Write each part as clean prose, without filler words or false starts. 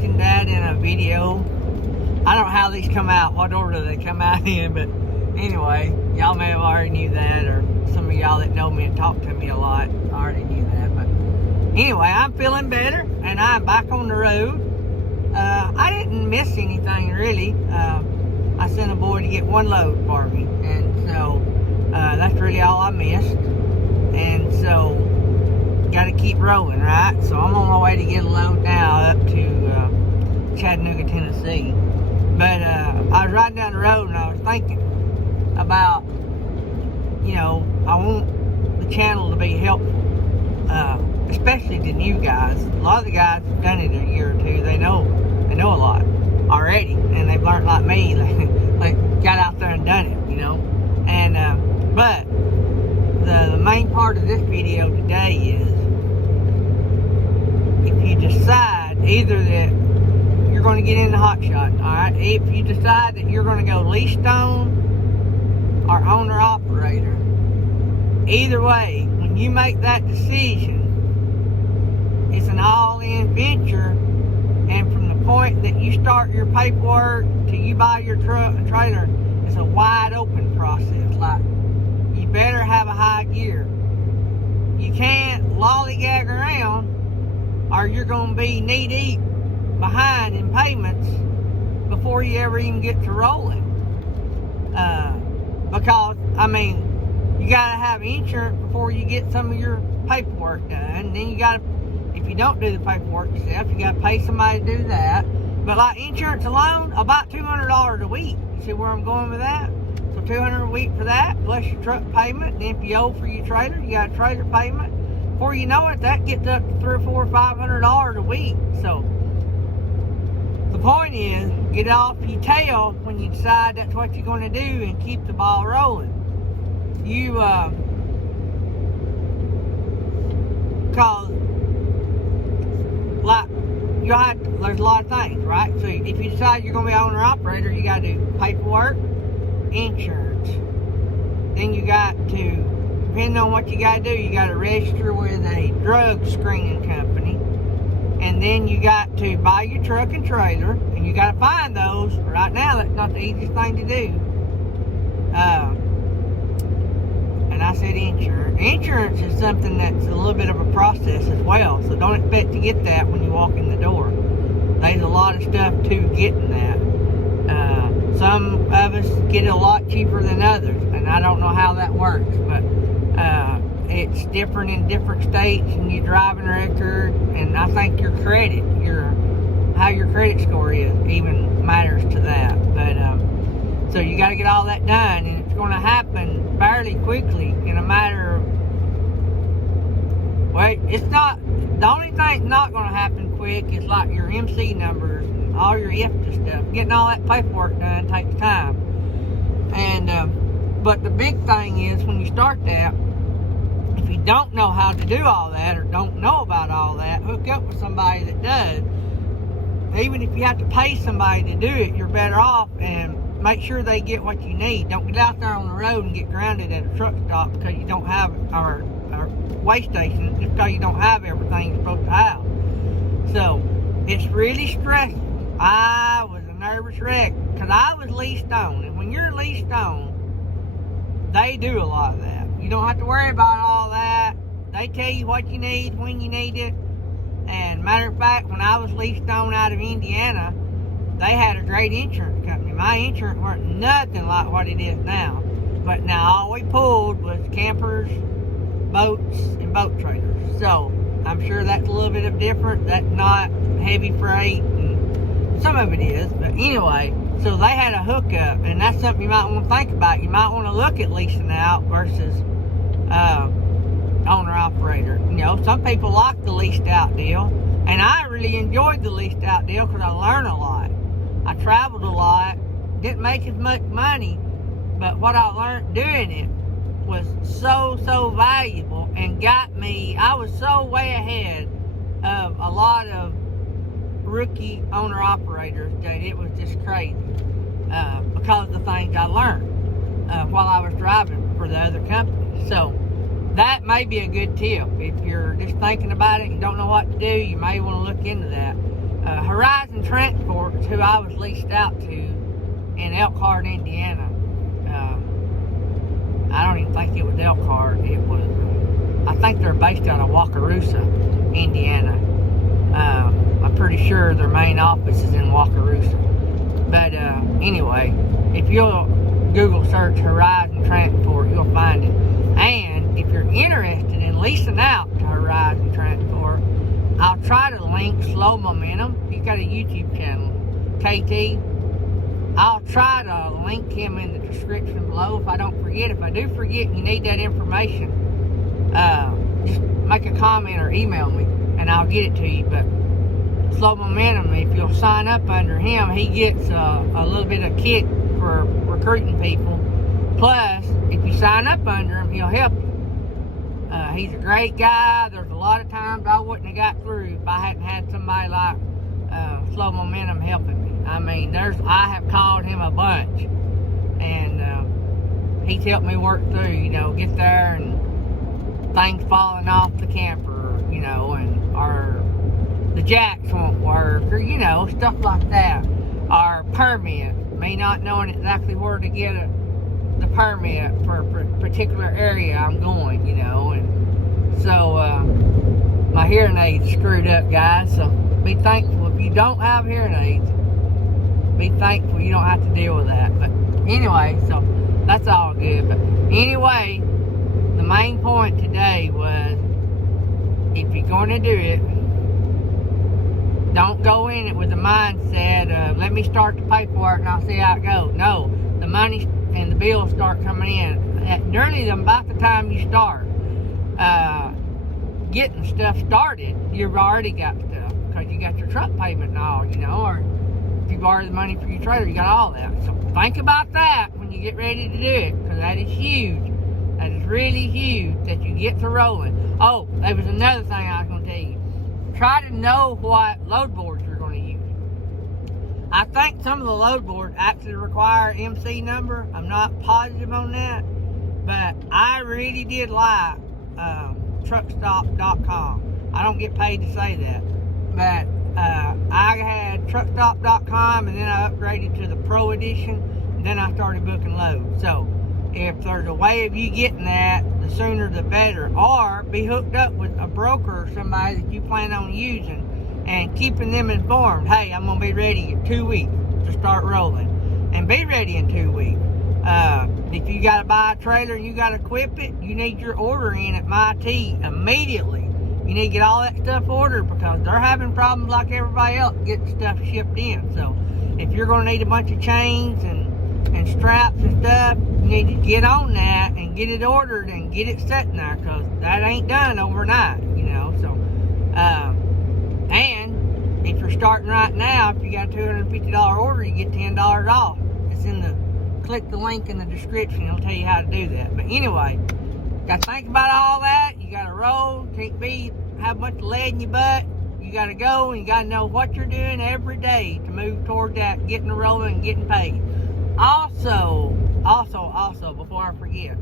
mentioned that in a video. I don't know how these come out, what order they come out in, but anyway, y'all may have already knew that, or some of y'all that know me and talk to me a lot already knew that. But anyway, I'm feeling better, and I'm back on the road. I didn't miss anything really. I sent a boy to get one load for me, and so that's really all I missed. And so, got to keep rolling, right? So I'm on my way to get a load now up to Chattanooga, Tennessee. But I was riding down the road and I was thinking about, you know, I want the channel to be helpful, especially to new guys. A lot of the guys have done it a year or two. They know a lot already, and they've learned like me. They got out there and done it, you know. And but the main part of this video today is, if you decide either that you're going to get into Hotshot, alright, if you decide that you're going to go lease own or owner operator, either way, when you make that decision, it's an all-in venture, and from the point that you start your paperwork to you buy your truck and trailer, it's a wide open process. Like, you better have a high gear. You can't lollygag around, or you're going to be knee-deep behind in payments before you ever even get to rolling. Because, I mean, you got to have insurance before you get some of your paperwork done. Then you got to, if you don't do the paperwork yourself, you got to pay somebody to do that. But like insurance alone, about $200 a week. You see where I'm going with that? So $200 a week for that, plus your truck payment. Then if you owe for your trailer, you got a trailer payment. Before you know it, that gets up to $300 or $500 a week. So the point is, get off your tail when you decide that's what you're going to do and keep the ball rolling. You, cause, like, you have to, there's a lot of things, right? So if you decide you're going to be owner operator, you got to do paperwork, insurance. Then you got to, depending on what you got to do, you got to register with a drug screening company. And then you got to buy your truck and trailer, and you got to find those. Right now, that's not the easiest thing to do. And I said insurance. Insurance is something that's a little bit of a process as well, so don't expect to get that when you walk in the door. There's a lot of stuff to getting that. Some of us get it a lot cheaper than others, and I don't know how that works, but it's different in different states, and your driving record, and I think your credit, how your credit score is, even matters to that. But so you got to get all that done, and it's going to happen fairly quickly in a matter of, well, it's not, the only thing that's not going to happen quick is like your MC numbers and all your IFTA stuff. Getting all that paperwork done takes time. And but the big thing is, when you start that, if you don't know how to do all that, or don't know about all that, hook up with somebody that does. Even if you have to pay somebody to do it, you're better off, and make sure they get what you need. Don't get out there on the road and get grounded at a truck stop because you don't have, or way station, just because you don't have everything you're supposed to have. So, it's really stressful. I was a nervous wreck because I was leased on, and when you're leased on, they do a lot of that. You don't have to worry about all that. They tell you what you need when you need it. And matter of fact, when I was leased on out of Indiana, they had a great insurance company. My insurance weren't nothing like what it is now. But now all we pulled was campers, boats, and boat trailers. So I'm sure that's a little bit of different. That's not heavy freight, and some of it is. But anyway, so they had a hookup, and that's something you might want to think about. You might want to look at leasing out versus owner operator. You know, some people like the leased out deal, and I really enjoyed the leased out deal because I learned a lot. I traveled a lot, didn't make as much money, but what I learned doing it was so valuable, and got me, I was so way ahead of a lot of rookie owner operators that it was just crazy, because of the things I learned while I was driving for the other company. So that may be a good tip. If you're just thinking about it and don't know what to do, you may want to look into that. Horizon Transport is who I was leased out to in Elkhart, Indiana. I don't even think it was Elkhart. It was, I think they're based out of Wakarusa, Indiana. I'm pretty sure their main office is in Wakarusa. But anyway, if you'll Google search Horizon Transport, you'll find it. And if you're interested in leasing out to Horizon Transport, I'll try to link Slow Momentum. He's got a YouTube channel, KT. I'll try to link him in the description below if I don't forget. If I do forget and you need that information, just make a comment or email me and I'll get it to you. But Slow Momentum, if you'll sign up under him, he gets a little bit of kick for recruiting people. Plus, if you sign up under him, he'll help you. He's a great guy. There's a lot of times I wouldn't have got through if I hadn't had somebody like Slow Momentum helping me. I mean, I have called him a bunch, and he's helped me work through, get there and things falling off the camper, or the jacks won't work, or, stuff like that. Or permit, me not knowing exactly where to get the permit for a particular area I'm going, and so my hearing aids screwed up, guys, so be thankful if you don't have hearing aids. Be thankful you don't have to deal with that. But anyway, so that's all good. But anyway, the main point today was, if you're going to do it, don't go in it with the mindset of, let me start the paperwork and I'll see how it goes. No, the money and the bills start coming in at nearly about the time you start getting stuff started. You've already got stuff because you got your truck payment and all, or if you borrow the money for your trailer, you got all that. So think about that when you get ready to do it, because that is huge. That is really huge that you get to rolling. Oh, there was another thing I was going to tell you. Try to know what load boards you're going to use. I think some of the load boards actually require MC number. I'm not positive on that, but I really did like truckstop.com. I don't get paid to say that, but I had truckstop.com, and then I upgraded to the Pro Edition, and then I started booking loads. So if there's a way of you getting that, the sooner the better. Or be hooked up with a broker or somebody that you plan on using and keeping them informed. Hey, I'm going to be ready in 2 weeks to start rolling. And be ready in 2 weeks. If you got to buy a trailer and you got to equip it, you need your order in at Mytee immediately. You need to get all that stuff ordered because they're having problems like everybody else getting stuff shipped in. So if you're going to need a bunch of chains and straps and stuff, you need to get on that and get it ordered and get it sitting there, because that ain't done overnight, so and if you're starting right now, if you got a $250 order, you get $10 off. It's in the, click the link in the description, it'll tell you how to do that. But anyway, got to think about all that. You got to roll, can't have a bunch of lead in your butt. You got to go, and you got to know what you're doing every day to move toward that, getting the rolling and getting paid. Also, before I forget,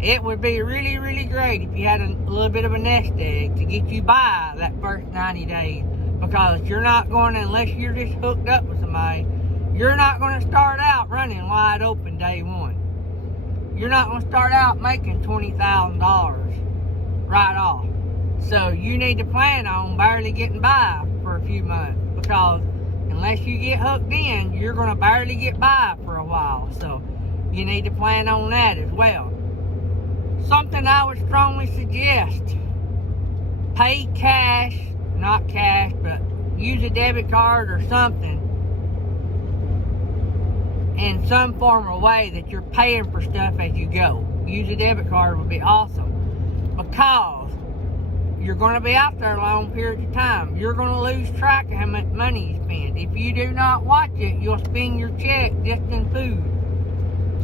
it would be really, really great if you had a little bit of a nest egg to get you by that first 90 days, because you're not going to, unless you're just hooked up with somebody, you're not going to start out running wide open day one. You're not going to start out making $20,000 right off. So you need to plan on barely getting by for a few months, because unless you get hooked in, you're going to barely get by for a while. So you need to plan on that as well. Something I would strongly suggest, pay cash, not cash, but use a debit card or something in some form or way that you're paying for stuff as you go. Use a debit card would be awesome, because you're going to be out there a long period of time. You're going to lose track of how much money you spend. If you do not watch it, you'll spend your check just in food.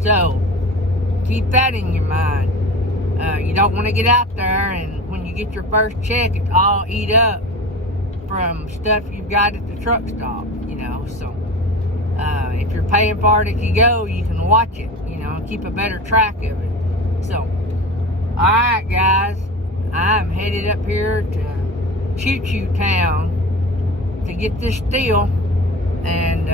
So keep that in your mind. You don't want to get out there and when you get your first check, it's all eat up from stuff you've got at the truck stop, So if you're paying for it as you go, you can watch it, and keep a better track of it. So, alright guys, I'm headed up here to Choo Choo Town to get this still and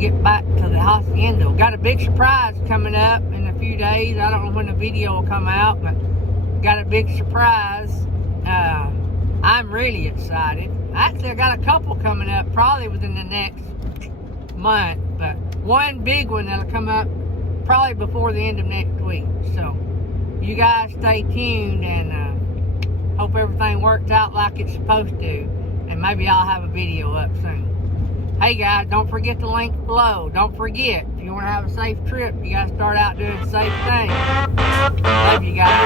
get back to the hacienda. Got a big surprise coming up in a few days. I don't know when the video will come out, but got a big surprise. I'm really excited. Actually, I got a couple coming up probably within the next month, but one big one that'll come up probably before the end of next week. So you guys stay tuned, and hope everything works out like it's supposed to, and maybe I'll have a video up soon. Hey guys, don't forget the link below. Don't forget, if you want to have a safe trip, you got to start out doing safe things. Love you guys.